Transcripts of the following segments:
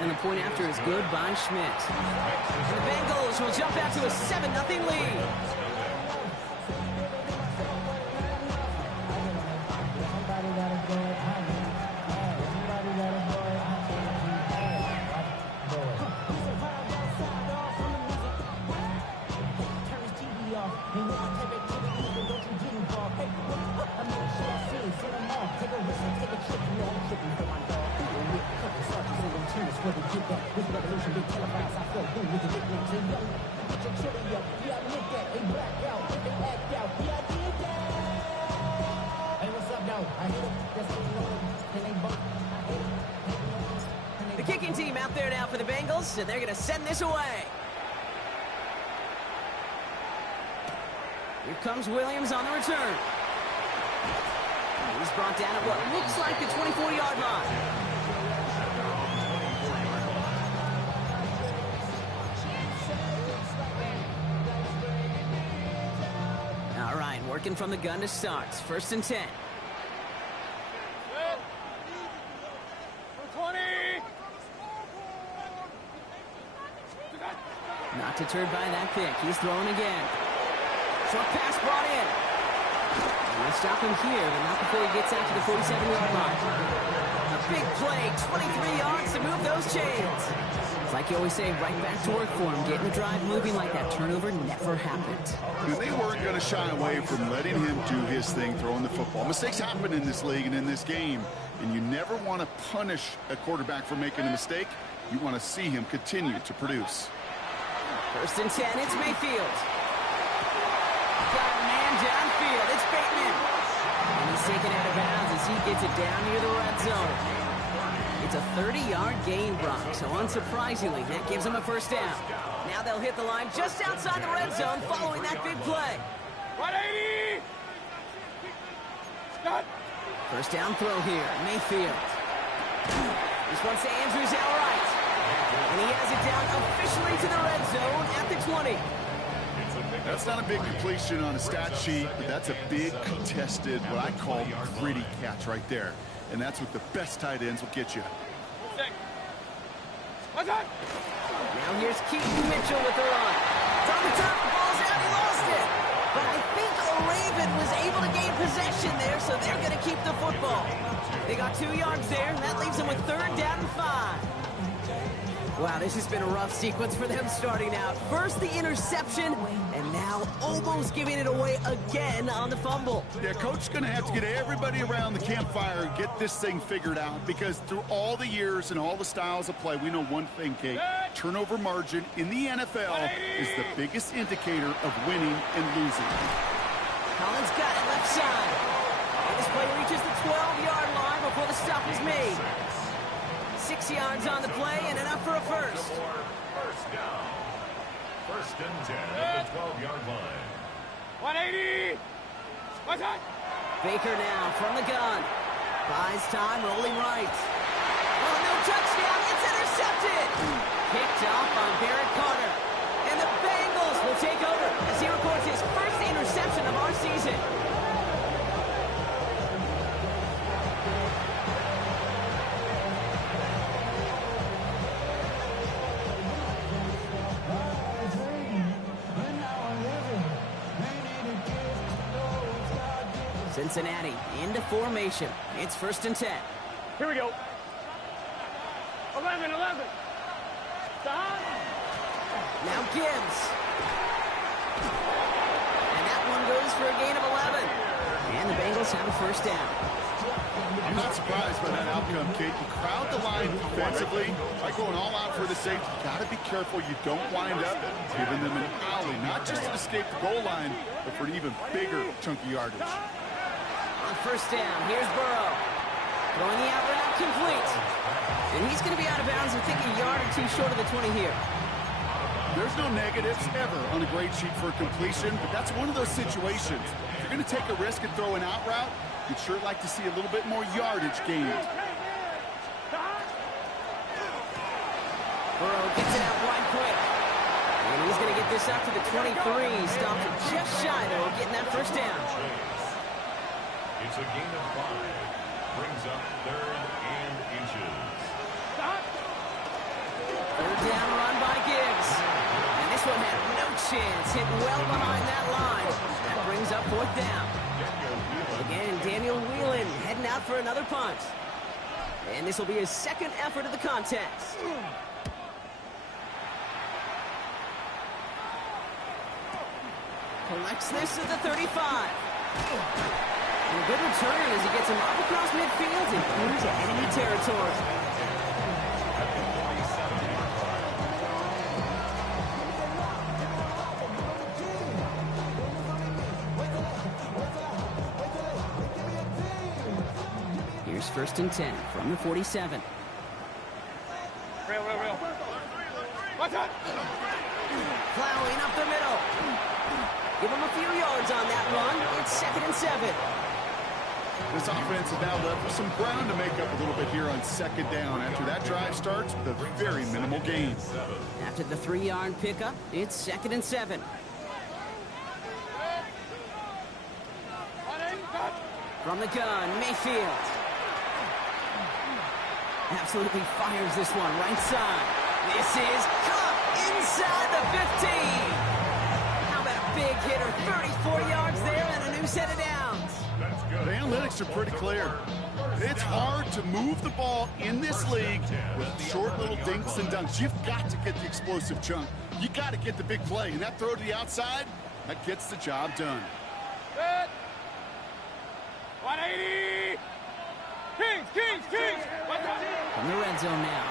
And the point after is good by Schmidt. And the Bengals will jump out to a 7-0 lead. The kicking team out there now for the Bengals, and they're going to send this away. Here comes Williams on the return. He's brought down at what looks like the 24-yard line. All right, working from the gun to start. 1st and 10. Not deterred by that pick. He's throwing again. Short pass brought in. We'll stop him here, but not before he gets out to the 47-yard line. A big play, 23 yards to move those chains. It's like you always say, right back to work for him. Getting the drive moving like that turnover never happened. They weren't going to shy away from letting him do his thing, throwing the football. Mistakes happen in this league and in this game, and you never want to punish a quarterback for making a mistake. You want to see him continue to produce. 1st and 10, it's Mayfield. Got a man downfield, it's Bateman. And he's taken out of bounds as he gets it down near the red zone. It's a 30-yard gain, Brock, so unsurprisingly, that gives him a 1st down. Now they'll hit the line just outside the red zone following that big play. 180! Stop! 1st down throw here, Mayfield. This one's to Andrews outright. And he has it down officially to the red zone at the 20. That's not a big completion on a stat sheet, but that's a big contested, what I call gritty catch right there. And that's what the best tight ends will get you. Now here's Keaton Mitchell with the run. It's on the top, the ball's out, he lost it. But I think O'Raven was able to gain possession there, so they're going to keep the football. They got 2 yards there, and that leaves them with 3rd down and 5. Wow, this has been a rough sequence for them starting out. First the interception, and now almost giving it away again on the fumble. Yeah, coach is going to have to get everybody around the campfire and get this thing figured out, because through all the years and all the styles of play, we know one thing, Kate. Turnover margin in the NFL is the biggest indicator of winning and losing. Collins got it left side. And this play reaches the 12-yard line before the stop is made. 6 yards on the play and enough for a 1st. 1st down. 1st and 10 at the 12-yard line. 180! What's that? Baker now from the gun. Buys time, rolling right. Oh, no touchdown. It's intercepted. Picked off on Barrett Carter. And the Bengals will take over as he records his 1st interception of our season. Cincinnati into formation. It's 1st and 10. Here we go. 11. Stop. Now Gibbs. And that one goes for a gain of 11. And the Bengals have a 1st down. I'm not surprised by that outcome, Kate. You crowd the line defensively by going all out for the safety. You got to be careful you don't wind up giving them an alley, not just to escape the goal line, but for an even bigger chunk of yardage. On 1st down, here's Burrow. Throwing the out route complete. And he's going to be out of bounds, I think, a yard or 2 short of the 20 here. There's no negatives ever on a grade sheet for a completion, but that's one of those situations. If you're going to take a risk and throw an out route, you'd sure like to see a little bit more yardage gained. Burrow gets it out wide quick. And he's going to get this up to the 23. Stopped it just shy, though, getting that 1st down. It's a gain of 5. Brings up 3rd and inches. Third down run by Gibbs. And this one had no chance. Hit well behind that line. That brings up fourth down. Again, Daniel Whelan heading out for another punt. And this will be his second effort of the contest. Collects this at the 35. And a good return as he gets him up across midfield and into enemy territory. Here's 1st and 10 from the 47. Real. What's that? Plowing up the middle. Give him a few yards on that run. It's 2nd and 7. This offense is now left with some ground to make up a little bit here on 2nd down after that drive starts with a very minimal gain. After the 3-yard pickup, it's 2nd and 7. From the gun, Mayfield. Absolutely fires this one right side. This is caught inside the 15. How about a big hitter, 34 yards there and a new set of downs. The analytics are pretty clear. It's hard to move the ball in this league with short little dinks and dunks. You've got to get the explosive chunk. You got to get the big play. And that throw to the outside, that gets the job done. Good. 180. Kings. From the red zone now.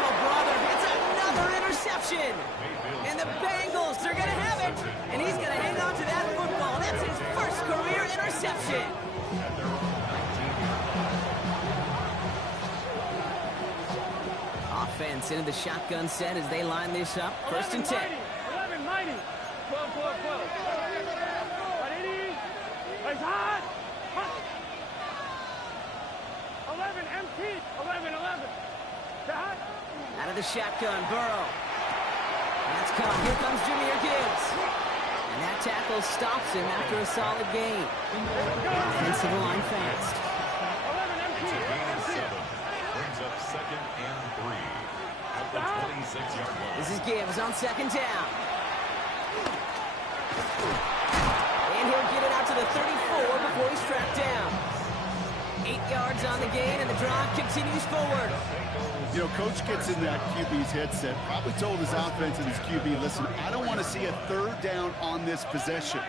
Oh, brother, it's another interception. And the Bengals, they're going to have it. And he's going to hang on to that football. That's his first career interception. Offense into the shotgun set as they line this up. 1st and 10. 11, mighty. 12. 180. It's hot. 11, empty. 11. Hot. Out of the shotgun, Burrow. That's caught. Here comes Jahmyr Gibbs. And that tackle stops him after a solid gain. Offensive line fast. 11, empty. Brings up 2nd and 3 at the 26-yard line. This is Gibbs on 2nd down. And he'll get it out to the 34 before he's tracked down. 8 yards on the gain, and the drive continues forward. You know, Coach gets in that QB's headset, probably told his offense and his QB, listen, I don't want to see a 3rd down on this possession,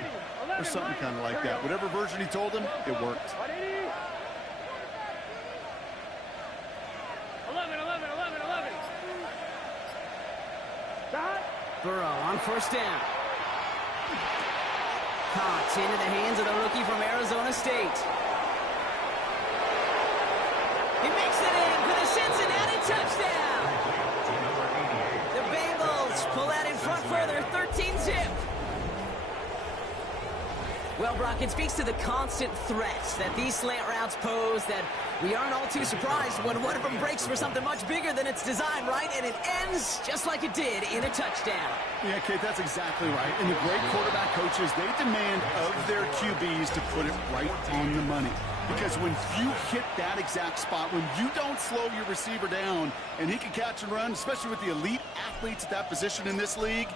or something kind of like that. Whatever version he told him, it worked. 180. 11. Hot. Burrow on 1st down. Caught into the hands of the rookie from Arizona State. He makes it in for the Cincinnati touchdown. The Bengals pull out in front further, 13-zip. Well, Brock, it speaks to the constant threats that these slant routes pose that we aren't all too surprised when one of them breaks for something much bigger than its design, right? And it ends just like it did in a touchdown. Yeah, Kate, that's exactly right. And the great quarterback coaches, they demand of their QBs to put it right on the money. Because when you hit that exact spot, when you don't slow your receiver down and he can catch and run, especially with the elite athletes at that position in this league,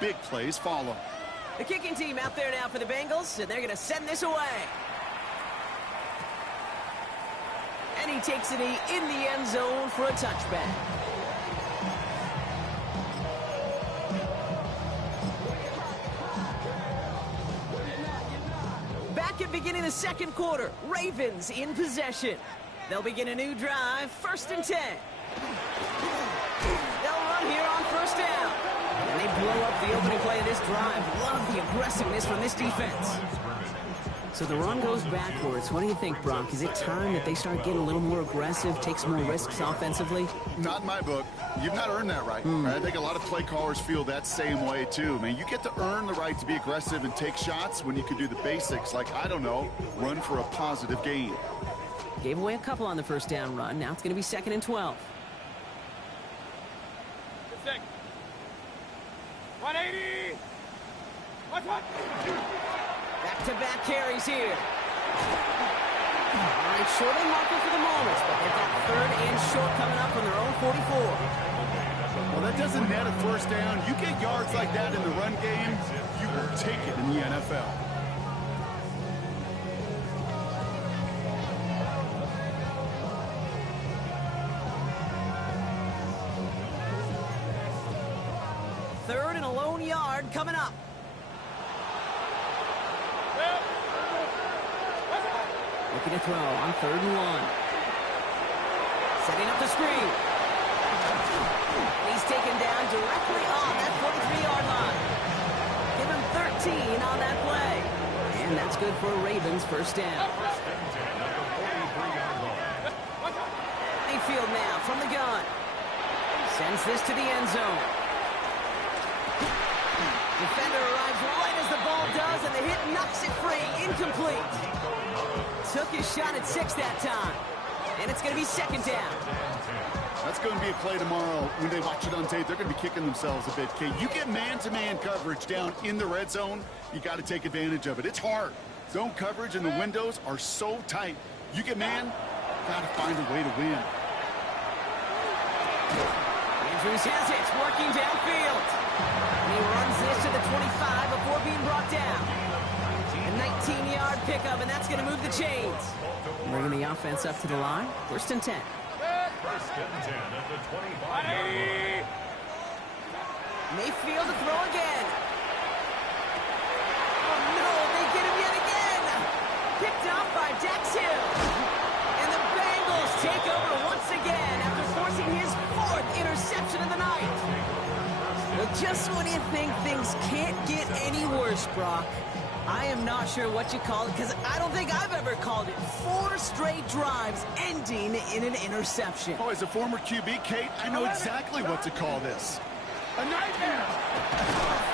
big plays follow. The kicking team out there now for the Bengals, and they're going to send this away. And he takes it in the end zone for a touchback. Back at beginning the 2nd quarter, Ravens in possession. They'll begin a new drive, 1st and 10. They'll run here on 1st down. And they blow up the opening play of this drive. Love the aggressiveness from this defense. So the run goes backwards. What do you think, Brock? Is it time that they start getting a little more aggressive, take some more risks offensively? Not in my book. You've not earned that right. I think a lot of play callers feel that same way, too. Man, you get to earn the right to be aggressive and take shots when you can do the basics, like, I don't know, run for a positive gain. Gave away a couple on the 1st down run. Now it's going to be 2nd and 12. 180. What? Back-to-back carries here. All right, short of the marker for the moment, but they've got third and short coming up on their own 44. Well, that doesn't net a first down. You get yards like that in the run game, you will take it in the NFL. Third and a lone yard coming up. Looking to throw on 3rd and 1. Setting up the screen. He's taken down directly on that 43-yard line. Give him 13 on that play. And that's good for a Ravens first down. Mayfield now from the gun. Sends this to the end zone. Defender arrives right as the ball does, and the hit knocks it free. Incomplete. Took his shot at 6 that time. And it's going to be 2nd down. That's going to be a play tomorrow. When they watch it on tape, they're going to be kicking themselves a bit, Kate. You get man-to-man coverage down in the red zone, you got to take advantage of it. It's hard. Zone coverage and the windows are so tight. You get man, got to find a way to win. Andrews has it, working downfield. And he runs this to the 25 before being brought down. A 19-yard pickup, and that's going to move the chains. Bringing the offense up to the line. 1st and 10. 1st and 10 at the 25. Mayfield to throw again. Oh, no, they get him yet again. Picked off by Dax Hill. And the Bengals take over once again after forcing his 4th interception of the night. Well, just when you think things can't get any worse, Brock, I am not sure what you call it, because I don't think I've ever called it 4 straight drives ending in an interception. Oh, as a former QB, Kate, I know exactly what to call this. A nightmare.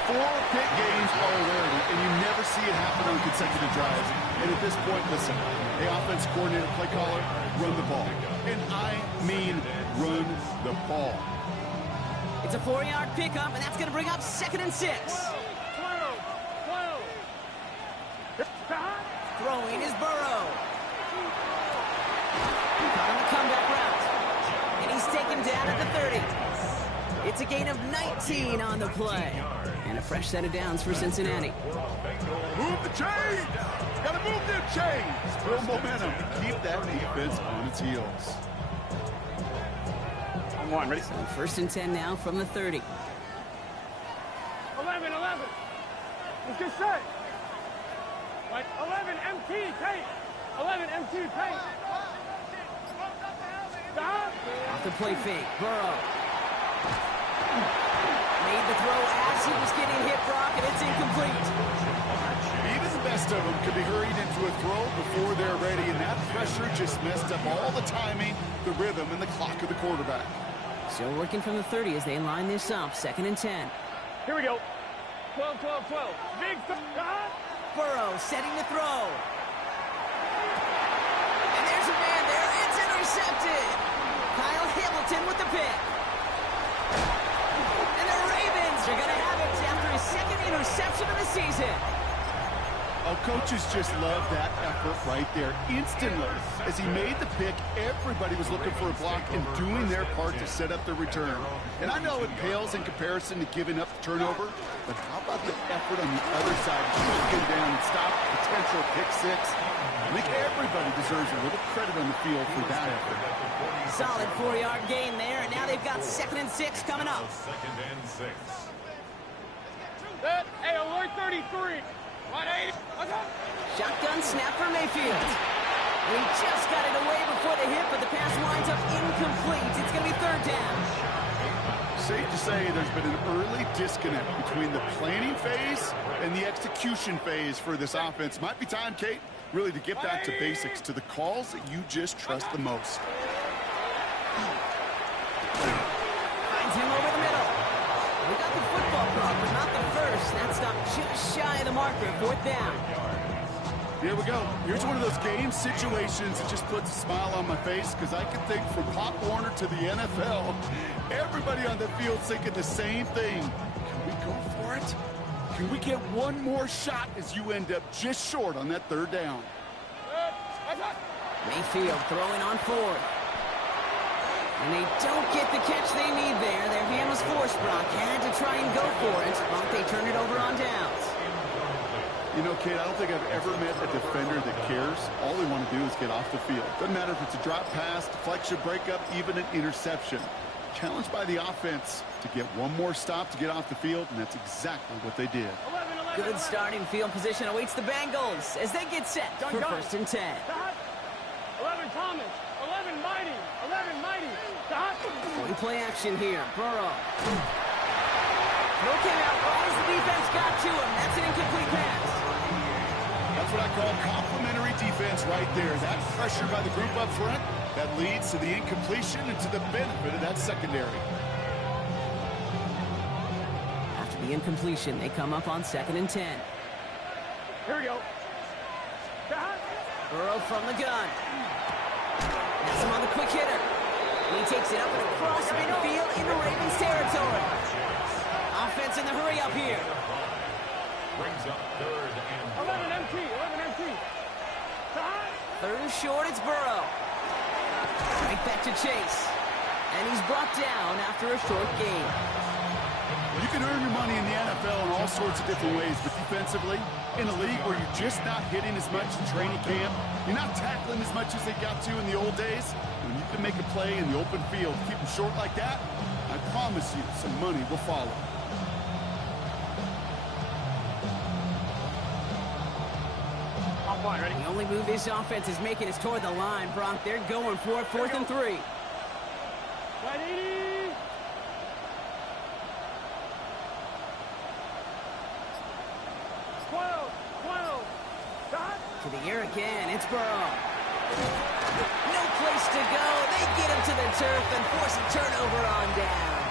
4 pick games are a rarity, and you never see it happen on consecutive drives. And at this point, listen, hey, offense coordinator, play caller, run the ball. And I mean run the ball. It's a 4-yard pickup, and that's going to bring up 2nd and 6. Throwing is Burrow. Caught on the comeback route. And he's taken down at the 30. It's a gain of 19 on the play. And a fresh set of downs for Cincinnati. Move the chains! Gotta move them chains! Build momentum. Keep that defense on its heels. I'm one, ready? So 1st and 10 now from the 30. 11. Let's get set. Right, 11, MT, tape. 11, MT, tape. Stop. Off the play fake, Burrow. Made the throw as he was getting hit, Brock, and it's incomplete. Even the best of them could be hurried into a throw before they're ready, and that pressure just messed up all the timing, the rhythm, and the clock of the quarterback. Still working from the 30 as they line this up. 2nd and 10. Here we go. 12. Big stop. Burrow setting the throw. And there's a man there. It's intercepted. Kyle Hamilton with the pick. And the Ravens are going to have it after his 2nd interception of the season. Oh, coaches just love that effort right there. Instantly, as he made the pick, everybody was looking for a block and doing their part to set up the return. And I know it pales in comparison to giving up the turnover, but how about the effort on the other side? Get down and stop a potential pick 6. I think everybody deserves a little credit on the field for that effort. Solid 4-yard gain there, and now they've got 2nd and 6 coming up. 2nd and 6. Hey, alert 33. 180. Shotgun snap for Mayfield. And he just got it away before the hit, but the pass winds up incomplete. It's going to be 3rd down. Safe to say there's been an early disconnect between the planning phase and the execution phase for this offense. Might be time, Kate, really to get back to basics, to the calls that you just trust the most. Finds him over the middle. We got the football clock, but not the first. That's not just shy of the marker. 4th down. Here we go. Here's one of those game situations that just puts a smile on my face, because I can think from Pop Warner to the NFL, everybody on the field thinking the same thing. Can we go for it? Can we get one more shot as you end up just short on that 3rd down? Mayfield throwing on fourth. And they don't get the catch they need there. Their hand was forced, Brock. Had to try and go for it, but they turn it over on downs. You know, Kate, I don't think I've ever met a defender that cares. All they want to do is get off the field. Doesn't matter if it's a drop pass, deflection, breakup, even an interception. Challenged by the offense to get one more stop to get off the field, and that's exactly what they did. Good starting field position awaits the Bengals as they get set for first and 10. 11 Thomas, 11 Mighty, 11 Mighty. Point play action here. Burrow. Throw came out right as the defense got to him. That's an incomplete pass. That's what I call complimentary defense right there. That pressure by the group up front, that leads to the incompletion and to the benefit of that secondary. After the incompletion, they come up on 2nd and 10. Here we go. Burrow from the gun. Has him on the quick hitter. He takes it up and across midfield into Ravens territory. Offense in the hurry up here. Brings up 3rd and 11 MT, 11 MT. 3rd and short, it's Burrow. Right back to Chase. And he's brought down after a short gain. You can earn your money in the NFL in all sorts of different ways, but defensively, in a league where you're just not hitting as much in training camp, you're not tackling as much as they got to in the old days, when you can make a play in the open field, keep them short like that, I promise you some money will follow. Ready? The only move this offense is making is toward the line, Brock. They're going for it, 4th and 3. Ready? 12. To the air again, it's Burrow. No place to go. They get him to the turf and force a turnover on down.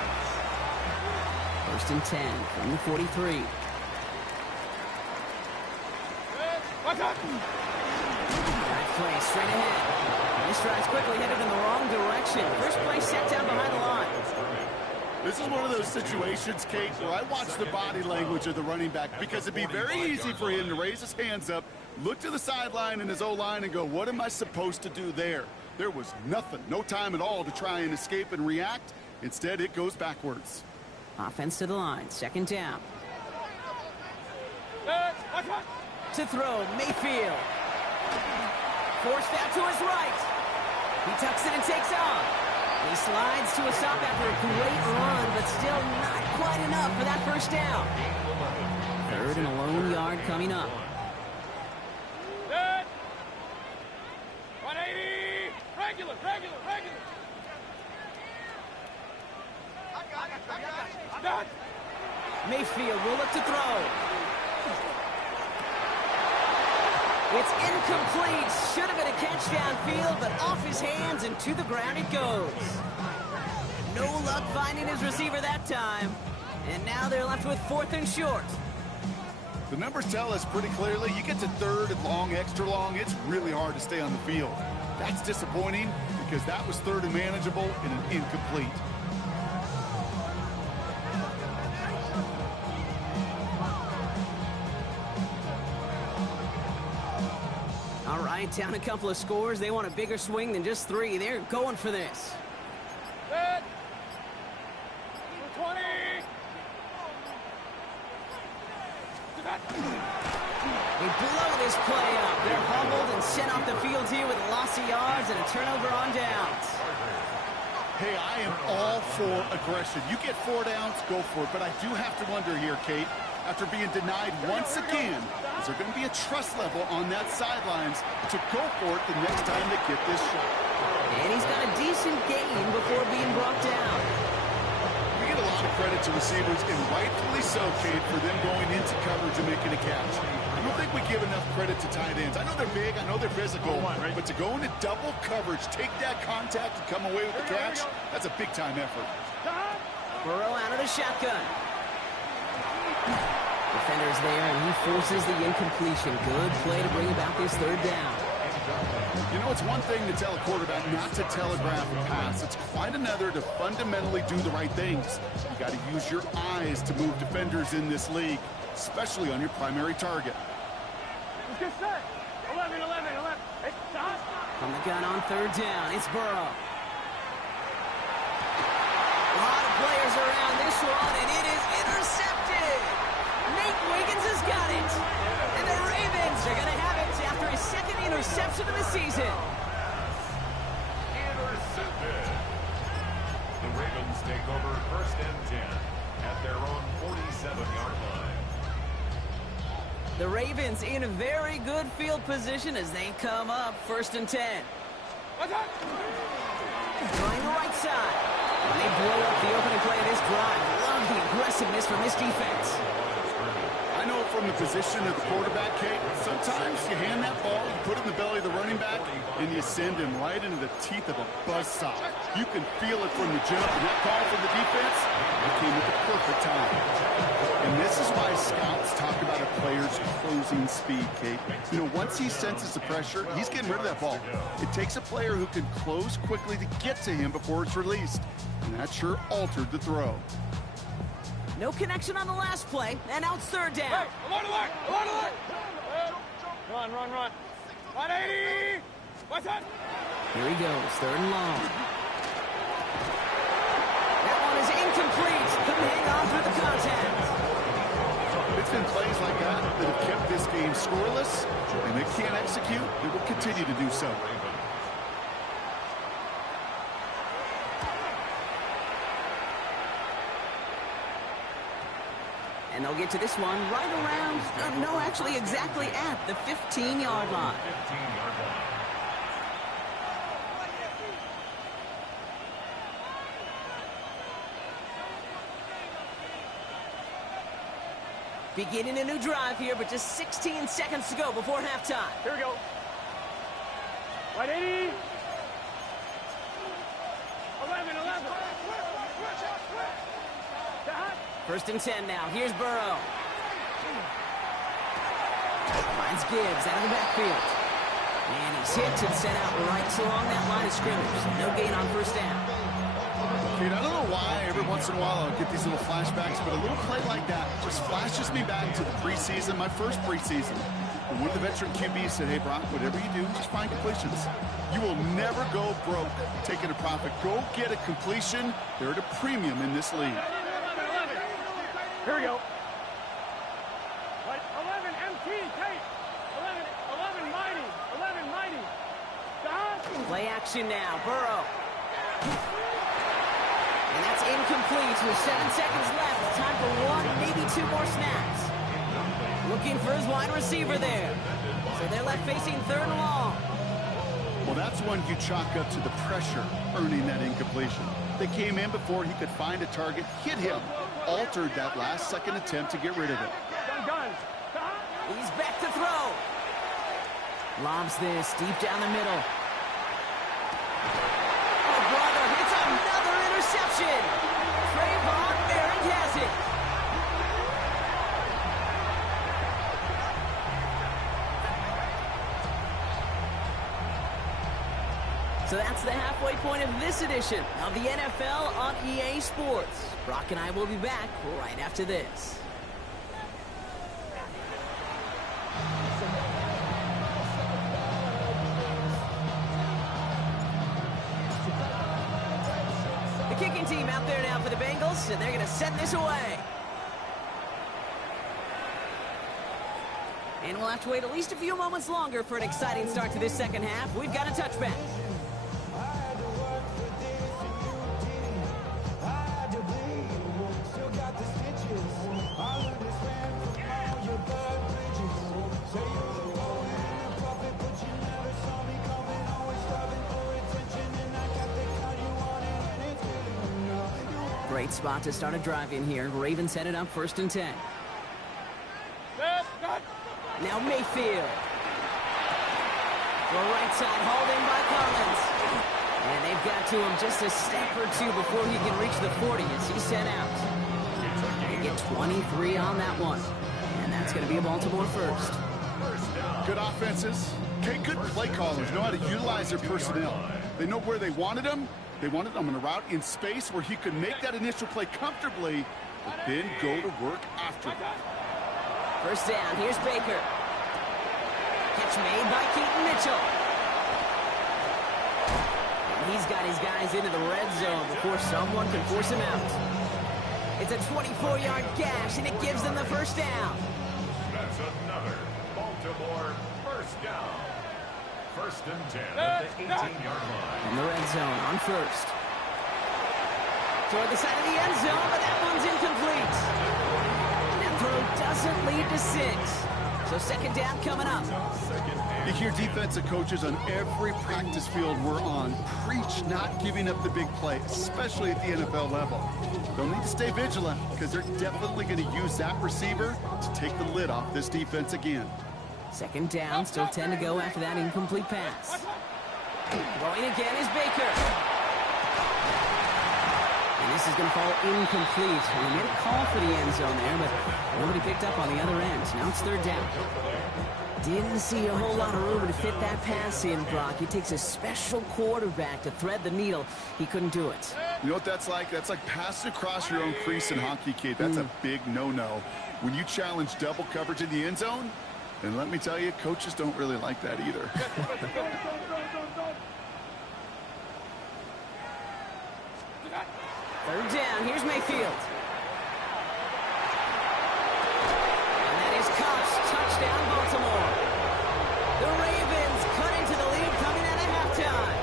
1st and 10 from the 43. Watch out! Right play, straight ahead. This drive's quickly headed in the wrong direction. First play set down behind the line. This is one of those situations, Kate, where I watch the body language of the running back because it'd be very easy for him to raise his hands up, look to the sideline in his O-line and go, what am I supposed to do there? There was nothing, no time at all to try and escape and react. Instead, it goes backwards. Offense to the line, 2nd down. Watch out! To throw, Mayfield. Forced out to his right. He tucks it and takes off. He slides to a stop after a great run, but still not quite enough for that first down. 3rd and a lone yard coming up. 180! Regular! Mayfield will look to throw. It's incomplete. Should have been a catch downfield, but off his hands and to the ground it goes. No luck finding his receiver that time. And now they're left with 4th and short. The numbers tell us pretty clearly, you get to 3rd and long, extra long, it's really hard to stay on the field. That's disappointing because that was 3rd and manageable and an incomplete. All right, down a couple of scores. They want a bigger swing than just 3. They're going for this. 20! They blow this play up. They're humbled and sent off the field here with a loss of yards and a turnover on downs. Hey, I am all for aggression. You get 4 downs, go for it. But I do have to wonder here, Kate, after being denied once again, is there going to be a trust level on that sidelines to go for it the next time they get this shot? And he's got a decent gain before being brought down. We get a lot of credit to receivers, and rightfully so, Kate, for them going into coverage and making a catch. I don't think we give enough credit to tight ends. I know they're big, I know they're physical, but to go into double coverage, take that contact, and come away with the catch, that's a big-time effort. Burrow out of the shotgun. Defender's there, and he forces the incompletion. Good play to bring about this 3rd down. You know, it's one thing to tell a quarterback not to telegraph a pass. It's quite another to fundamentally do the right things. You got to use your eyes to move defenders in this league, especially on your primary target. Let's get set. 11, 11, 11. Hey, stop. From the gun on third down, it's Burrow. A lot of players around this one, and it is intercepted. Nate Wiggins has got it. And the Ravens are going to have it after his second interception of the season. Intercepted. The Ravens take over 1st and 10 at their own 47-yard line. The Ravens in a very good field position as they come up 1st and 10. Trying the right side. And they blow up the opening play of this drive. Love the aggressiveness from this defense. I know from the position of the quarterback, Kate, sometimes you hand that ball, you put it in the belly of the running back, and you send him right into the teeth of a buzzsaw. You can feel it from the jump, and that call from the defense, it came at the perfect time. And this is why scouts talk about a player's closing speed, Kate. You know, once he senses the pressure, he's getting rid of that ball. It takes a player who can close quickly to get to him before it's released. And that sure altered the throw. No connection on the last play, and now it's third down. Hey, I'm on the line. I'm on the line. Run, run, run. 180. What's that? Here he goes, third and long. That one is incomplete. Couldn't hang on through the contact. It's been plays like that that have kept this game scoreless, and they can't execute. They will continue to do so. And they'll get to this one right around, no, actually exactly at the 15-yard line. 15-yard line. Beginning a new drive here, but just 16 seconds to go before halftime. Here we go. 180. 11, 11. 1st and 10 now. Here's Burrow. Finds Gibbs out of the backfield. And he's hit and sent out right along that line of scrimmage. No gain on 1st down. Dude, I don't know why every once in a while I'll get these little flashbacks, but a little play like that just flashes me back to the preseason, my first preseason. And one of the veteran QBs said, hey, Brock, whatever you do, just find completions. You will never go broke taking a profit. Go get a completion. They're at a premium in this league. Here we go. 11 MT, Tate. 11 Mighty. 11 Mighty. Stop. Play action now. Burrow. And that's incomplete with 7 seconds left. Time for one, maybe 2 more snaps. Looking for his wide receiver there. So they're left facing 3rd and long. Well, that's one you chalk up to the pressure earning that incompletion. They came in before he could find a target, hit him, altered that last-second attempt to get rid of it. Gun. Stop. He's back to throw. Lobs this deep down the middle. Oh, brother, it's another interception. Trayvon Merrick has it. So that's the halfway point of this edition of the NFL on EA Sports. Brock and I will be back right after this. The kicking team out there now for the Bengals, and they're going to send this away. And we'll have to wait at least a few moments longer for an exciting start to this second half. We've got a touchback. Great spot to start a drive in here. Ravens headed up 1st and 10. Now Mayfield. The right side hauled in by Collins. And they've got to him just a step or 2 before he can reach the 40 as he's sent out. They get 23 on that one. And that's going to be a Baltimore first. Good offenses. Okay, good play callers know how to utilize their personnel. They know where they wanted them. They wanted them on a route in space where he could make that initial play comfortably, but then go to work after. 1st down, here's Baker. Catch made by Keaton Mitchell. And he's got his guys into the red zone before someone can force him out. It's a 24-yard gash, and it gives them the first down. That's another Baltimore first down. First and 10 at the 18-yard line. In the red zone on first. Toward the side of the end zone, but that one's incomplete. And that throw doesn't lead to 6. So second down coming up. You hear defensive coaches on every practice field we're on preach not giving up the big play, especially at the NFL level. They'll need to stay vigilant because they're definitely going to use that receiver to take the lid off this defense again. Second down, still 10 to go after that incomplete pass. Throwing again is Baker. And this is going to fall incomplete. And he made a call for the end zone there, but nobody picked up on the other end. Now it's third down. Didn't see a whole lot of room to fit that pass in, Brock. It takes a special quarterback to thread the needle. He couldn't do it. You know what that's like? That's like passing across your own crease in hockey, Kate. That's a big no-no. When you challenge double coverage in the end zone, and let me tell you, coaches don't really like that either. Third down, here's Mayfield. And that is Cox, touchdown Baltimore. The Ravens cut into the lead coming out of halftime.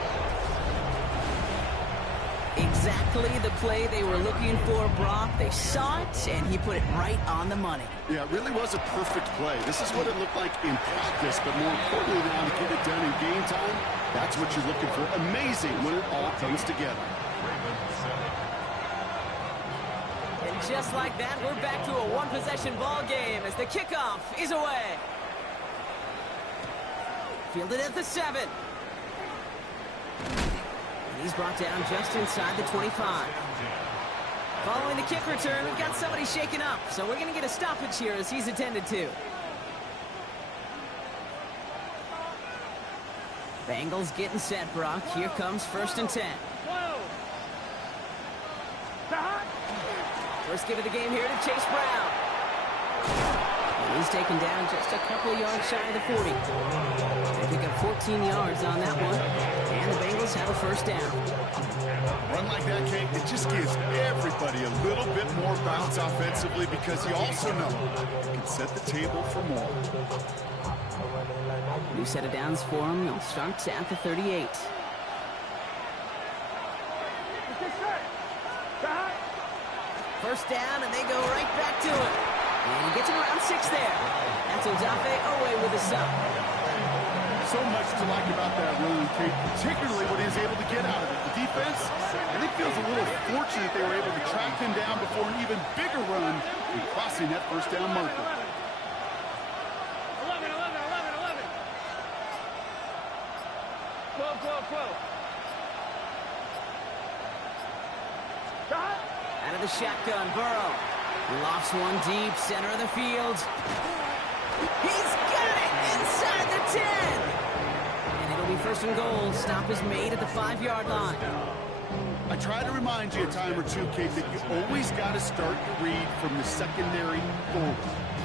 Exactly the play they were looking for, Brock. They saw it, and he put it right on the money. Yeah, it really was a perfect play. This is what it looked like in practice, but more importantly now to get it done in game time, that's what you're looking for. Amazing when it all comes together. And just like that, we're back to a one-possession ball game as the kickoff is away. Fielded at the 7. And he's brought down just inside the 25. Following the kick return, we've got somebody shaken up, so we're going to get a stoppage here as he's attended to. Bengals getting set, Brock. Here comes first and 10. First give of the game here to Chase Brown. And he's taken down just a couple of yards shy of the 40. They pick up 14 yards on that one. And the Bengals have a first down. Run like that, Kate, it just gives everybody a little bit more bounce offensively because you also know you can set the table for more. New set of downs for him. They'll start at the 38. First down, and they go right back to it. And he gets him around 6 there. That's Odafe Owe with a stop. So much to like about that run, Kate, particularly what he was able to get out of it. The defense, I think, feels a little fortunate they were able to track him down before an even bigger run in crossing that first down marker. 11, 11, 11, 11. 12, 12, 12. Out of the shotgun, Burrow. Lofts one deep, center of the field. He's got it inside the 10. And it'll be first and goal. Stop is made at the 5-yard line. I try to remind you a time or two, Kate, that you always got to start your read from the secondary forward.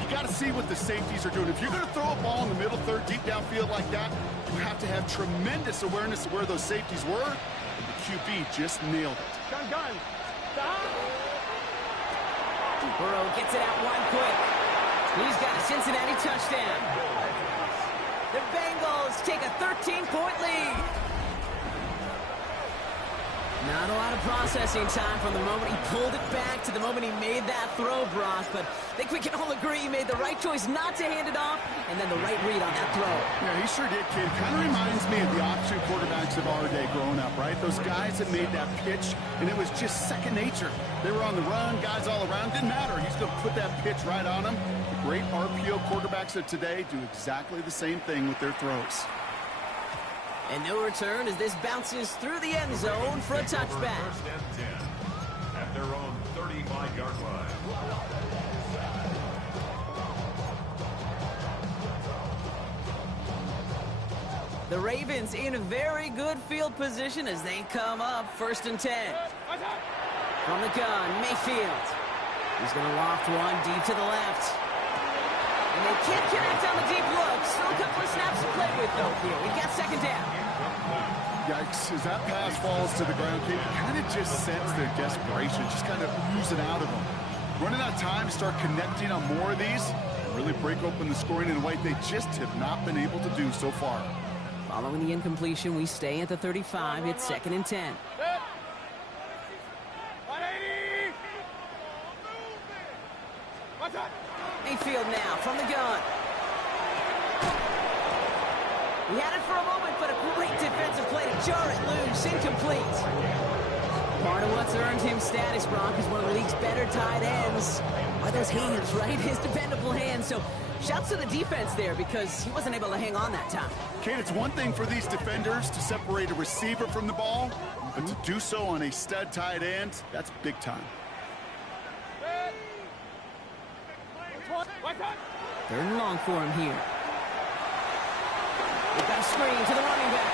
You got to see what the safeties are doing. If you're going to throw a ball in the middle third, deep downfield like that, you have to have tremendous awareness of where those safeties were. And the QB just nailed it. Gun. Stop. Burrow gets it out wide quick. He's got a Cincinnati touchdown. The Bengals take a 13-point lead. Not a lot of processing time from the moment he pulled it back to the moment he made that throw, Brock. But I think we can all agree he made the right choice not to hand it off, and then the right read on that throw. Yeah, he sure did, kid. Kind of reminds me of the option quarterbacks of our day growing up, right? Those guys that made that pitch, and it was just second nature. They were on the run, guys all around. Didn't matter. He's going to put that pitch right on them. The great RPO quarterbacks of today do exactly the same thing with their throws. And no return as this bounces through the end zone for a touchback. First and 10 at their own 35-yard line. The Ravens in a very good field position as they come up first and 10. From the gun, Mayfield. He's going to loft one deep to the left. And they can't connect on the deep look. Still a couple of snaps to play with, though, here. We've got second down. Yikes, as that pass falls to the ground, you kind of just sense their desperation, just kind of oozing out of them. Running out of time to start connecting on more of these, and really break open the scoring in a way they just have not been able to do so far. Following the incompletion, we stay at the 35. It's 2nd and 10. Mayfield now from the gun. He had it for a moment, but a great defensive play to jar it loose. Incomplete. Part of what's earned him status, Gronk, is one of the league's better tight ends. By those hands, right? His dependable hands. So shouts to the defense there because he wasn't able to hang on that time. Kate, it's one thing for these defenders to separate a receiver from the ball, but to do so on a stud tight end, that's big time. 3rd and long for him here. They've got a screen to the running back.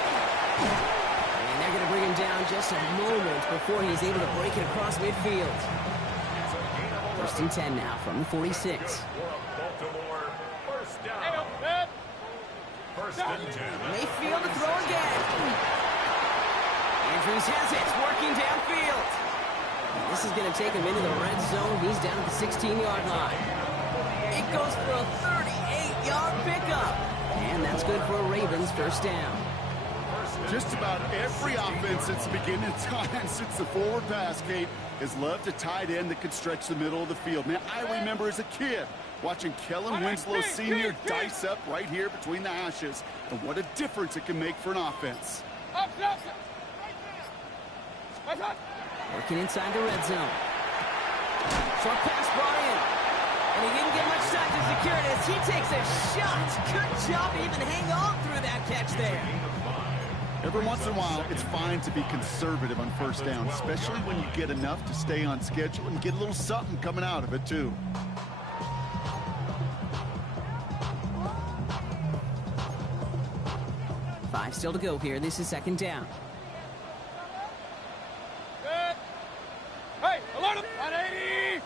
And they're going to bring him down just a moment before he's able to break it across midfield. 1st and 10 now from the 46. Baltimore, first down. First and 10. Mayfield to throw again. Andrews has it, working downfield. And this is going to take him into the red zone. He's down at the 16-yard line. It goes for a 38-yard pickup. And that's good for a Ravens first down. Just about every offense since the beginning of time, since the forward pass, Kate, has loved a tight end that could stretch the middle of the field. Man, I remember as a kid watching Kellen Winslow Sr. dice up right here between the hashes. And what a difference it can make for an offense. Working inside the red zone. Short pass brought in. And he didn't get much time to secure it as he takes a shot. Good job to even hang on through that catch there. Every once in a while, it's fine to be conservative on first down, especially when you get enough to stay on schedule and get a little something coming out of it, too. Five still to go here. This is 2nd down. Hey, alert him! 180!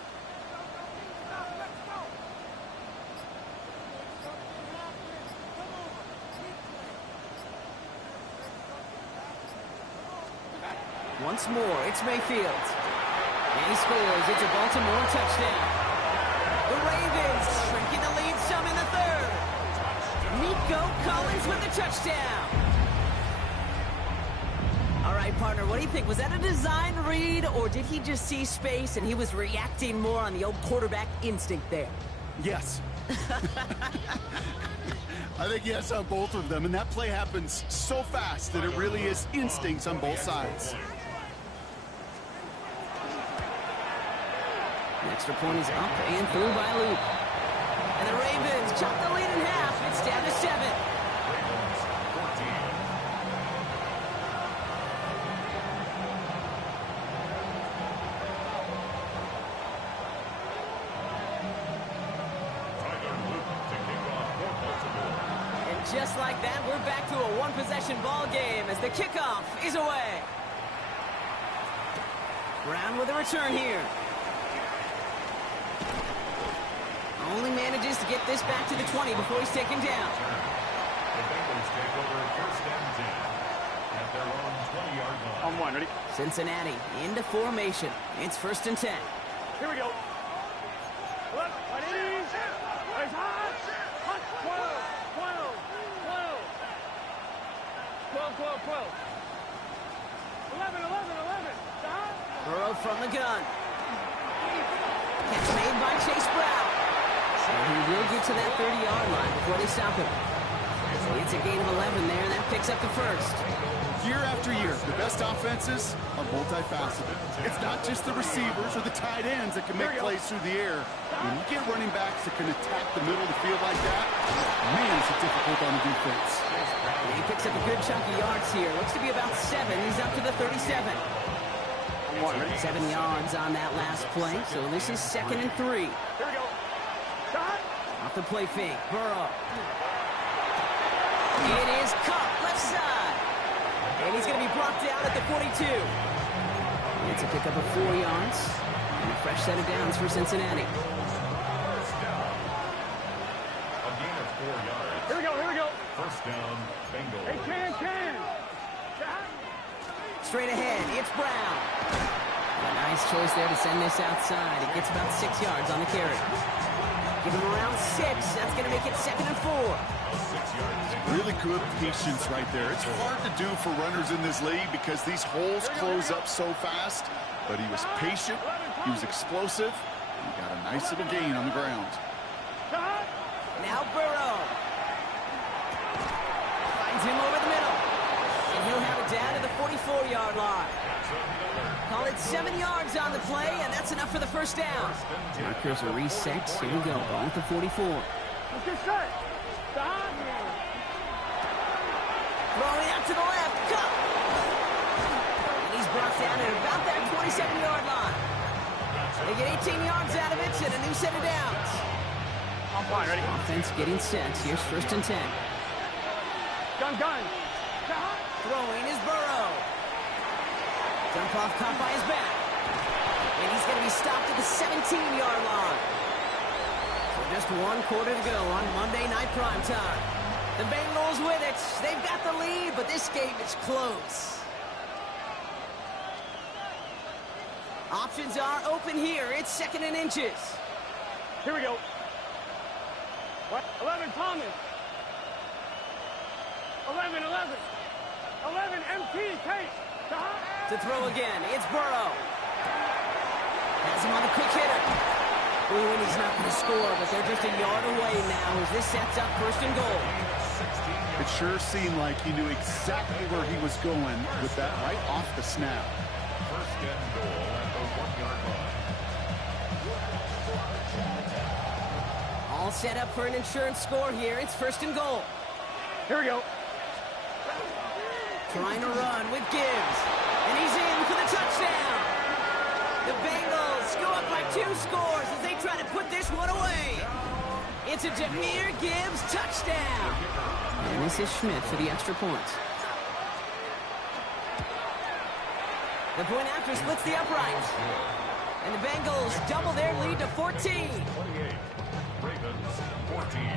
Once more, it's Mayfield. And he scores. It's a Baltimore touchdown. The Ravens shrinking the lead some in the 3rd. Nico Collins with the touchdown. All right, partner, what do you think? Was that a design read, or did he just see space and he was reacting more on the old quarterback instinct there? Yes. I think yes on both of them, and that play happens so fast that it really is instincts on both sides. The extra point is up and through by Luke. And the Ravens chop the lead in half. It's down to 7. Ravens, 14. Tyler Luke to kick off for Baltimore. And just like that, we're back to a one-possession ball game as the kickoff is away. Brown with a return here. Only manages to get this back to the 20 before he's taken down. The Bengals take over first and 10 at their own 20-yard line. On one, ready? Cincinnati into formation. It's 1st and 10. Here we go. Look, 180. Raise high. Hot 12, 12, 12. 12, 12, 12. 11, 11, 11. Stop. Burrow from the gun. Catch made by Chase Brown. And he will get to that 30-yard line before they stop him. So it's a gain of 11 there, and that picks up the first. Year after year, the best offenses are multifaceted. It's not just the receivers or the tight ends that can make plays through the air. When you get running backs that can attack the middle of the field like that, man, is it difficult on the defense. And he picks up a good chunk of yards here. Looks to be about 7. He's up to the 37. 7 yards on that last play, so this is 2nd and 3. Here we go. Stop. Off the play fake, Burrow. It is Cup, left side. And he's going to be brought down at the 42. It's a pickup of 4 yards. And a fresh set of downs for Cincinnati. First down. A Straight ahead, it's Brown. A nice choice there to send this outside. It gets about 6 yards on the carry. Give him around 6. That's going to make it 2nd and 4. Really good patience right there. It's hard to do for runners in this league because these holes close up so fast. But he was patient. He was explosive. He got a nice little gain on the ground. Now Burrow. Finds him over the middle. And he'll have it down to the 44-yard line. Call it 7 yards on the play, and that's enough for the first down. Markers are reset. Here we go. Ball at the 44. Let's get set. Throwing out to the left. Cup. And he's brought down at about that 27-yard line. They get 18 yards out of it and a new set of downs. I'm fine, ready? Offense getting set. Here's 1st and 10. Gun. Throwing is Burrow. Dump off caught by his back. And he's going to be stopped at the 17-yard line. So just 1 quarter to go on Monday Night Primetime. The Bengals with it. They've got the lead, but this game is close. Options are open here. It's 2nd and inches. Here we go. What? 11, Thomas. 11. 11, MT, Tate. To throw again, it's Burrow. Has him on the quick hitter. Ooh, and he's not going to score, but they're just a yard away now as this sets up 1st and goal. It sure seemed like he knew exactly where he was going with that right off the snap. 1st and goal at the 1-yard line. All set up for an insurance score here. It's 1st and goal. Here we go. Trying to run with Gibbs. And he's in for the touchdown. The Bengals go up by 2 scores as they try to put this one away. It's a Jahmyr Gibbs touchdown. And this is Schmidt for the extra point. The point after splits the uprights. And the Bengals double their lead to 14. 28. Ravens 14.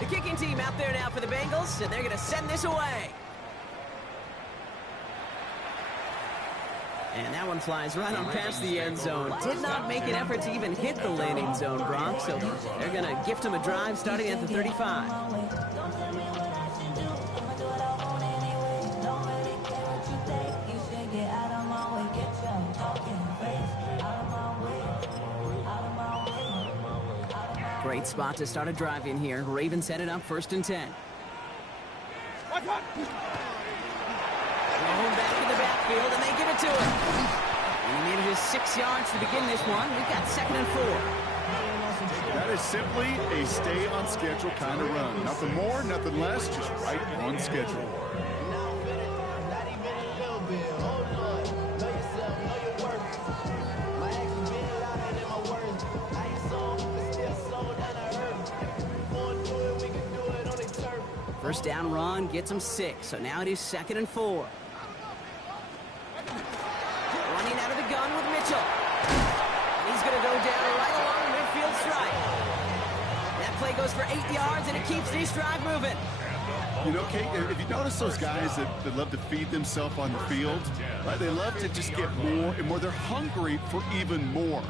The kicking team out there now for the Bengals, and they're going to send this away. And that one flies right on past the end zone. Did not make an effort to even hit the landing zone, Brock, so they're going to gift him a drive starting at the 35. Great spot to start a drive in here. Ravens set it up 1st and 10. Watch. Thrown back in the backfield, and they give it to him. And he made it just 6 yards to begin this one. We've got 2nd and 4. That is simply a stay on schedule kind of run. Nothing more, nothing less, just right on schedule. First down run gets him 6, so now it is 2nd and 4. Running out of the gun with Mitchell. And he's going to go down right along the midfield stripe. That play goes for 8 yards, and it keeps this drive moving. You know, Kate, if you notice those guys that love to feed themselves on the field, right? They love to just get more and more. They're hungry for even more.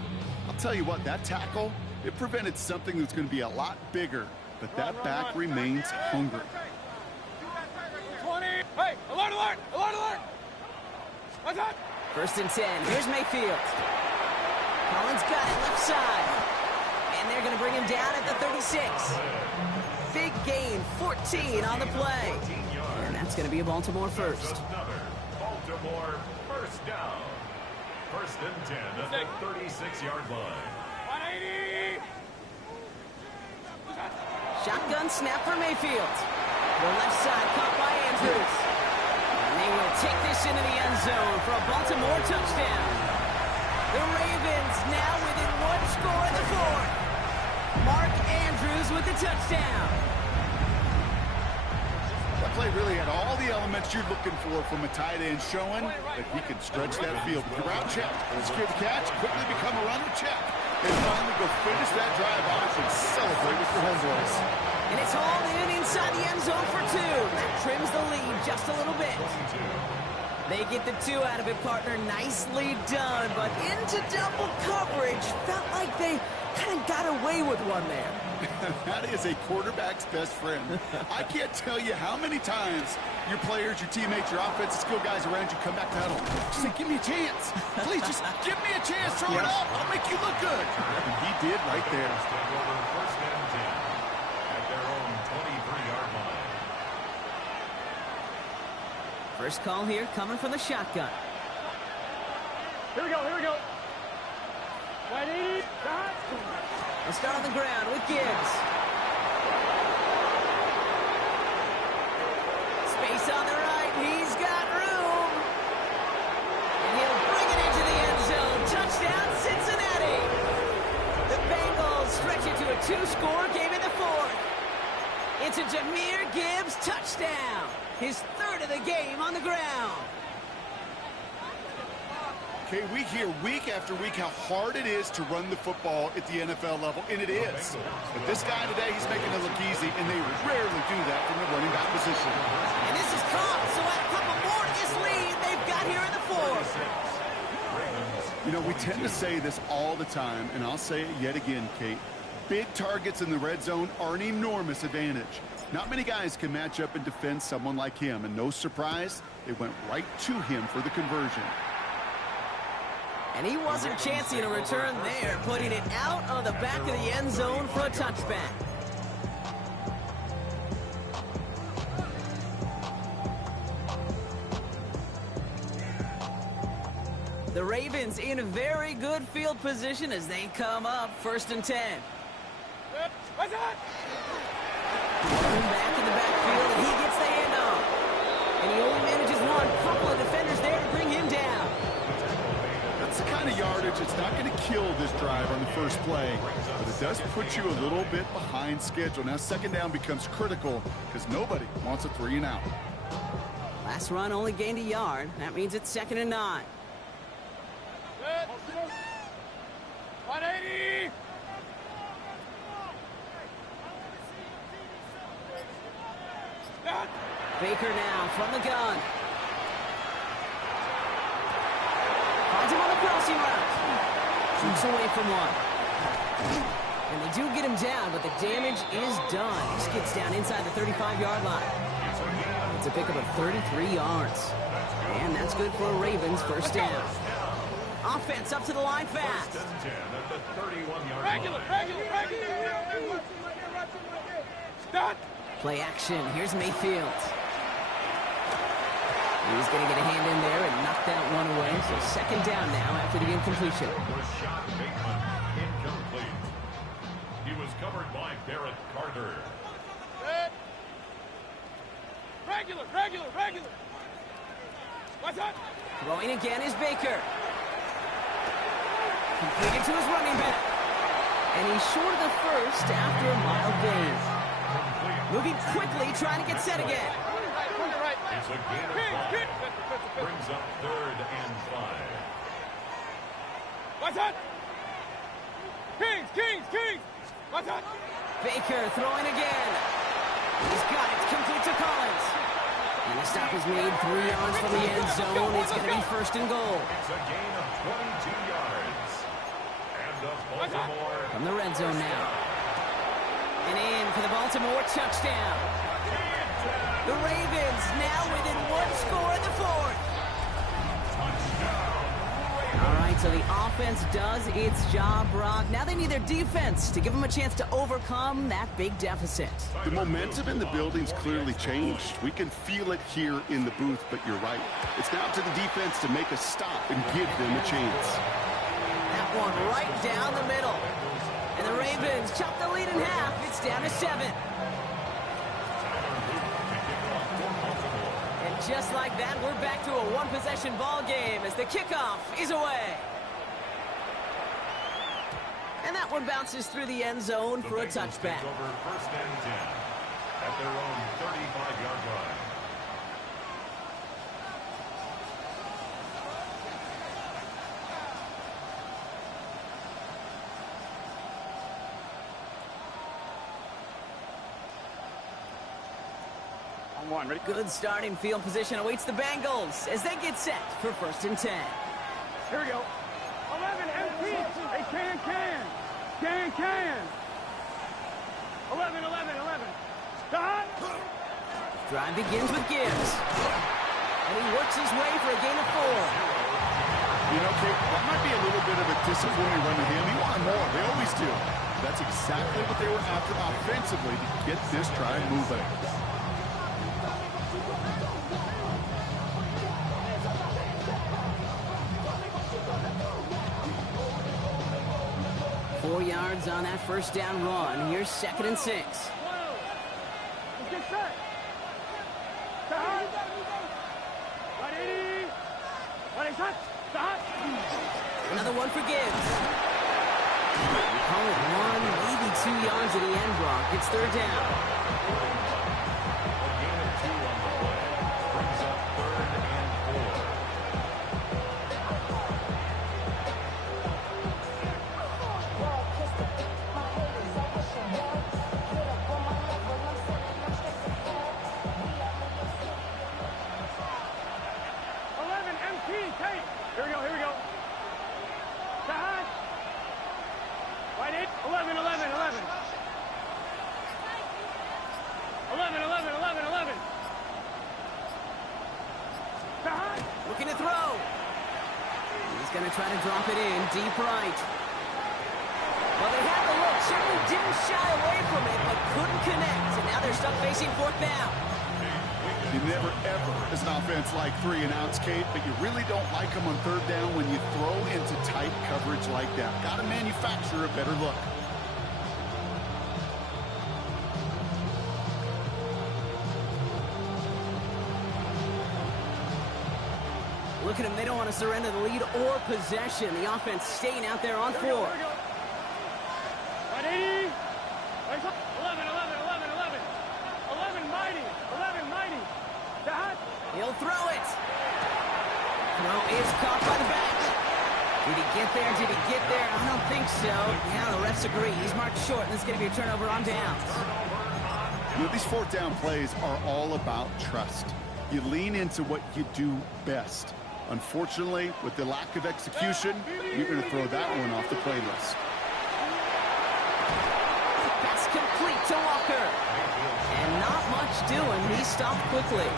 I'll tell you what, that tackle, it prevented something that's going to be a lot bigger, but that back remains hungry. 20. Hey, alert. What's that? 1st and 10. Here's Mayfield. Collins got it left side. And they're going to bring him down at the 36. Big gain, 14 on the play. And that's going to be a Baltimore first. Baltimore first down. 1st and 10 at the 36-yard line. 180. Shotgun snap for Mayfield. The left side caught by Andrews. And they will take this into the end zone for a Baltimore touchdown. The Ravens now within 1 score in the 4th. Mark Andrews with the touchdown. That play really had all the elements you're looking for from a tight end, showing that he can stretch that field. With the route check, secure the catch, quickly become a runner check, and finally go finish that drive off and celebrate with the homeboys. And it's hauled in inside the end zone for 2. That trims the lead just a little bit. They get the 2 out of it, partner. Nicely done, but into double coverage. Felt like they kind of got away with one there. That is a quarterback's best friend. I can't tell you how many times your players, your teammates, your offensive skill guys around you come back to huddle. Just say, give me a chance. Please, just give me a chance. Throw it up. I'll make you look good. And he did right there. First and 10 at their own 23-yard line. First call here coming from the shotgun. Here we go, here we go. 180, dot. We'll start on the ground with Gibbs. Space on the right. He's got room. And he'll bring it into the end zone. Touchdown, Cincinnati. The Bengals stretch it to a 2-score game in the 4th. It's a Jahmyr Gibbs touchdown. His 3rd of the game on the ground. Okay, we hear week after week how hard it is to run the football at the NFL level, and it is. But this guy today, he's making it look easy, and they rarely do that from the running back position. And this is caught, so add a couple more to this lead they've got here in the 4th. You know, we tend to say this all the time, and I'll say it yet again, Kate. Big targets in the red zone are an enormous advantage. Not many guys can match up and defend someone like him, and no surprise, they went right to him for the conversion. And he wasn't chancing a return there, putting it out on the back of the end zone for a touchback. The Ravens in a very good field position as they come up 1st and 10. What's that? Back in the backfield, and he gets the handoff. And he only manages one. Couple of defenders there to bring him down. That's the kind of yardage that's not going to kill this drive on the first play, but it does put you a little bit behind schedule. Now, 2nd down becomes critical because nobody wants a 3 and out. Last run only gained a yard. That means it's 2nd and 9. 180. Baker now from the gun. Finds him on the crossing route. Shoots away from one. And they do get him down, but the damage is done. He skids down inside the 35-yard line. It's a pickup of 33 yards. And that's good for a Ravens 1st down. Offense up to the line fast. First and 10 at the 31-yard Regular. Start. Play action. Here's Mayfield. He's going to get a hand in there and knock that one away. So 2nd down now after the incompletion. Rashad Bateman, incomplete. He was covered by Barrett Carter. Regular. What's that? Throwing again is Baker. Completed to his running back. And he's short of the 1st after a mild gain. Moving quickly, trying to get set again. It's a gain of 5. Brings up 3rd and 5. What's that? Kings. What's that? Baker throwing again. He's got it. Complete to Collins. And the stop is made 3 yards from the end zone. It's going to be 1st and goal. It's a gain of 22 yards. And the Baltimore. From the red zone now. And in for the Baltimore touchdown. The Ravens now within 1 score in the 4th. All right, so the offense does its job, Brock. Now they need their defense to give them a chance to overcome that big deficit. The momentum in the building's clearly changed. We can feel it here in the booth, but you're right. It's now up to the defense to make a stop and give them a chance. That one right down the middle. And the Ravens chop the lead in half. It's down to 7. And just like that, we're back to a one-possession ball game as the kickoff is away. And that one bounces through the end zone for a touchback. Over 1st and 10 at their own 35-yard line. 1. Ready? Good starting field position awaits the Bengals as they get set for 1st and 10. Here we go. 11, MT. Hey, can. 11. Stop. Drive begins with Gibbs. And he works his way for a gain of 4. You know, Kate, that might be a little bit of a disappointing run to him. He wanted more. They always do. That's exactly what they were after offensively to get this drive moving. Yards on that 1st down run. Here's 2nd and 6. Let's get set. Stop. 180. 180. Stop. Another one for Gibbs. Call it 1, maybe 2 yards at the end, Brock. It's 3rd down. A gain of 2 on the play. Brings up 3rd and 4. Here we go. Stop. 11. 11. Stop. Looking to throw. He's going to try to drop it in deep right. Well, they had the look. Certainly didn't shy away from it, but couldn't connect. And now they're stuck facing 4th down. You never, ever, as an offense, like 3 and outs, Kate, but you really don't like them on 3rd down when you throw into tight coverage like that. Got to manufacture a better look. Look at them. They don't want to surrender the lead or possession. The offense staying out there on 4. 180. 11 mighty. He'll throw it. Throw is caught by the back. Did he get there? I don't think so. Yeah, the refs agree. He's marked short, and this is going to be a turnover on downs. You know, these 4th down plays are all about trust. You lean into what you do best. Unfortunately, with the lack of execution, you're going to throw that one off the playlist. Pass complete to Walker. And not much doing. He stopped quickly.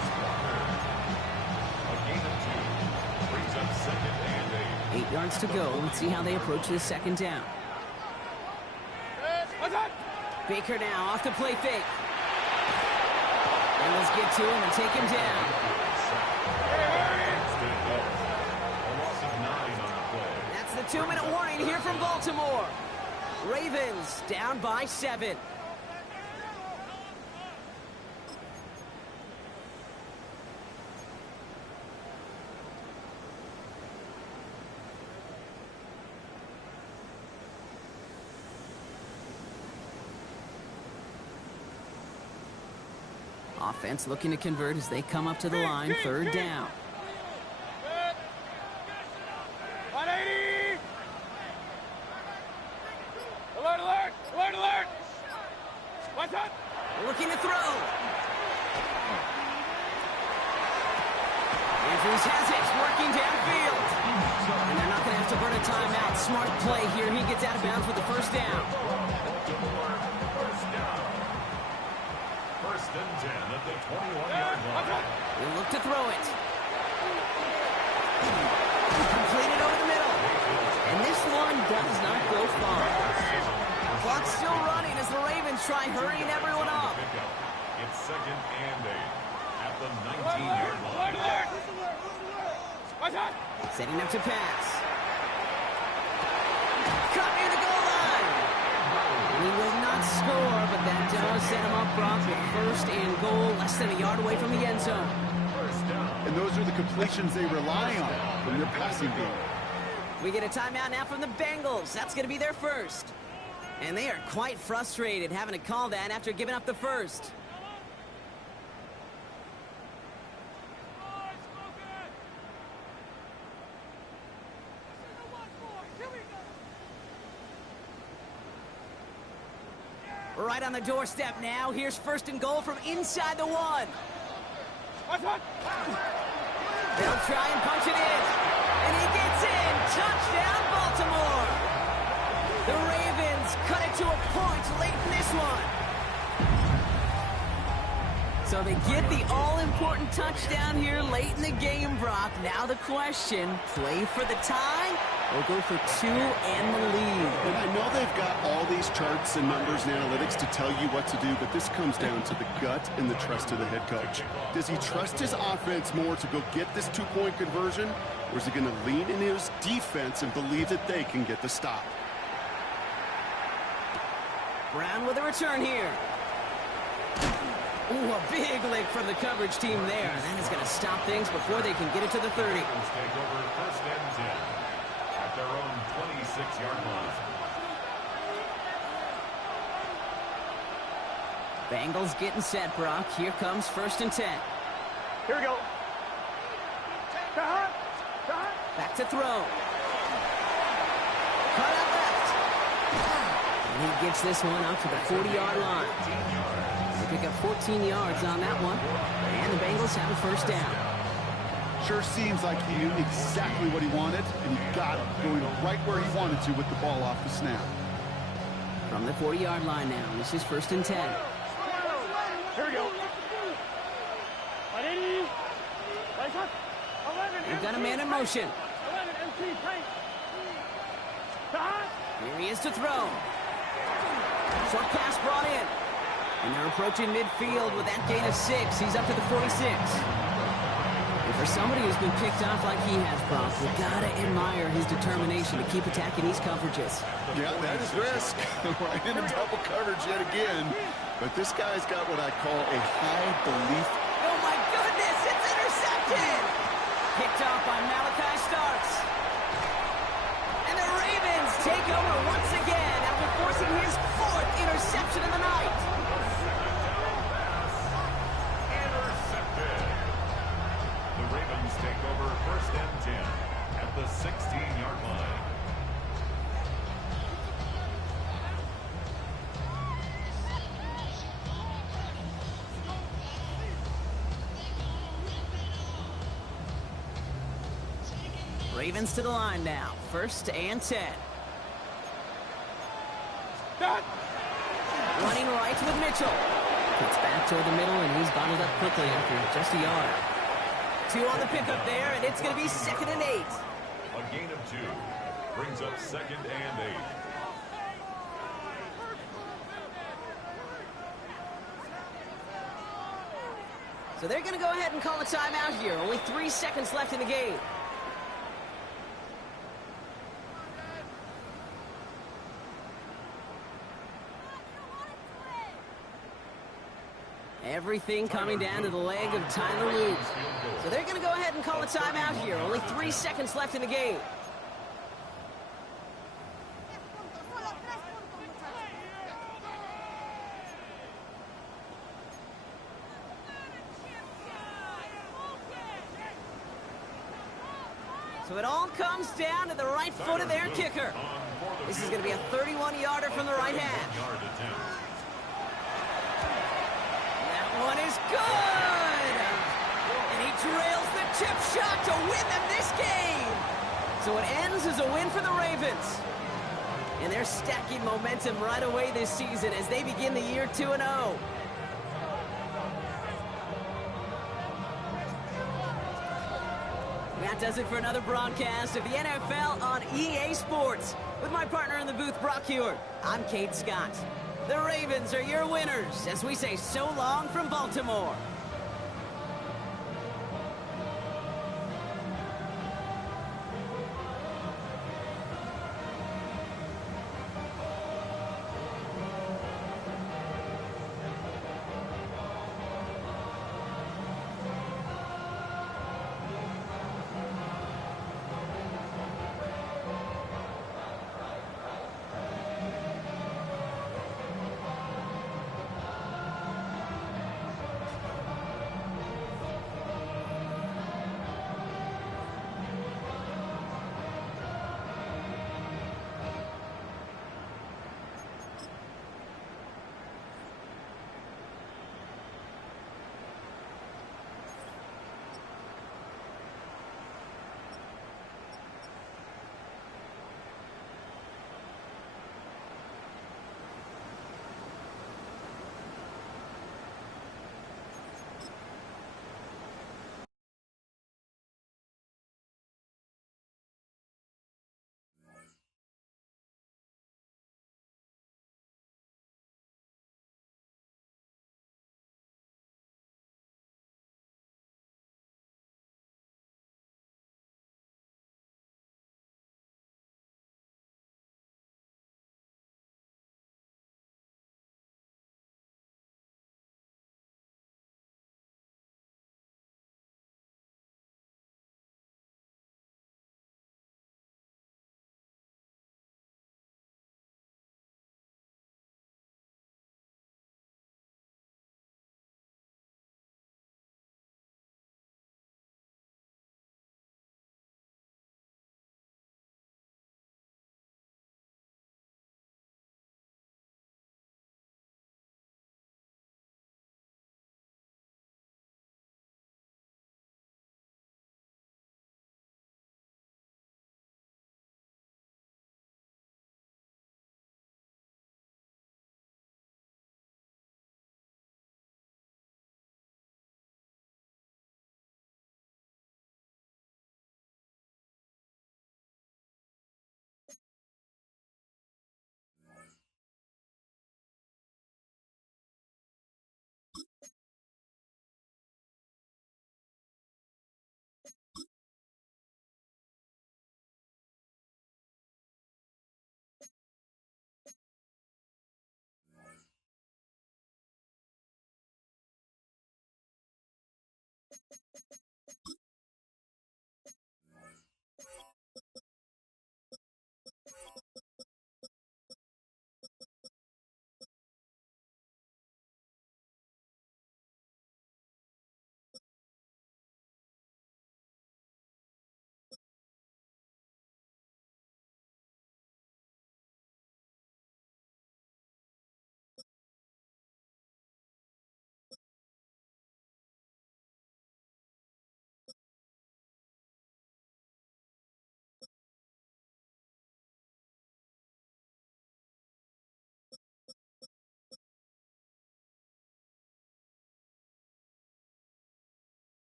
A gain of 2. Brings up 2nd and 8. 8 yards to go. Let's see how they approach this 2nd down. Baker now off the play fake. And let's get to him and take him down. A loss of 9 on the play. That's the 2-minute warning here from Baltimore. Ravens down by 7. Offense looking to convert as they come up to the line. 3rd down. 180. Alert. What's up? Looking to throw. Andrews has it, working downfield. And they're not going to have to burn a timeout. Smart play here. He gets out of bounds with the 1st down. First and 10 at the 21-yard line. He'll look to throw it. Completed over the middle. And this one does not go far. Clock's still running as the Ravens try hurrying everyone up. It's 2nd and 8 at the 19-yard line. Setting up to pass. Cut near the goal line. And he will not score, but that does set him up, Brock, with 1st and goal, less than a yard away from the end zone. And those are the completions they rely on from their passing game. We get a timeout now from the Bengals. That's going to be their 1st. And they are quite frustrated having to call that after giving up the 1st. Right on the doorstep now. Here's 1st and goal from inside the 1. They'll try and punch it in. And he gets in. Touchdown, Baltimore. The Ravens cut it to a point late in this one. So they get the all-important touchdown here late in the game, Brock. Now the question, play for the tie or go for two and the lead? And I know they've got all these charts and numbers and analytics to tell you what to do, but this comes down to the gut and the trust of the head coach. Does he trust his offense more to go get this two-point conversion, or is he going to lean in his defense and believe that they can get the stop? Brown with a return here. Ooh, a big lick from the coverage team there. That is going to stop things before they can get it to the 30. Take over first and 10 at their own 26-yard line. Bengals getting set, Brock. Here comes first and 10. Here we go. Back to throw. Cut out left. And he gets this one up to the 40-yard line. They pick up 14 yards on that one. And the Bengals have a first down. Sure seems like he knew exactly what he wanted, and he got it, going right where he wanted to with the ball off the snap. From the 40-yard line now, this is first and 10. Here we go. They've got a man in motion. 11 MT tight. Here he is to throw. Short pass brought in. And they're approaching midfield with that gain of 6. He's up to the 46. And for somebody who's been picked off like he has, Brock, we gotta admire his determination to keep attacking these coverages. Yeah, that is risk. Right into double coverage yet again. But this guy's got what I call a high belief. Oh my goodness, it's intercepted! Picked off by Malachi Starks. And the Ravens take over once again after forcing his 4th interception of the night. Take over first and 10 at the 16-yard line. Ravens to the line now. First and 10. Running right with Mitchell. Gets back toward the middle, and he's bottled up quickly after just a yard. 2 on the pickup there, and it's going to be 2nd and 8. A gain of 2 brings up 2nd and 8. So they're going to go ahead and call a timeout here. Only 3 seconds left in the game. Everything coming down to the leg of Tyler Luke. So they're going to go ahead and call a timeout here. Only 3 seconds left in the game. So it all comes down to the right foot of their kicker. This is going to be a 31-yarder from the right hash. One is good! And he drills the chip shot to win them this game! So it ends as a win for the Ravens. And they're stacking momentum right away this season as they begin the year 2-0. That does it for another broadcast of the NFL on EA Sports. With my partner in the booth, Brock Huard, I'm Kate Scott. The Ravens are your winners as we say so long from Baltimore.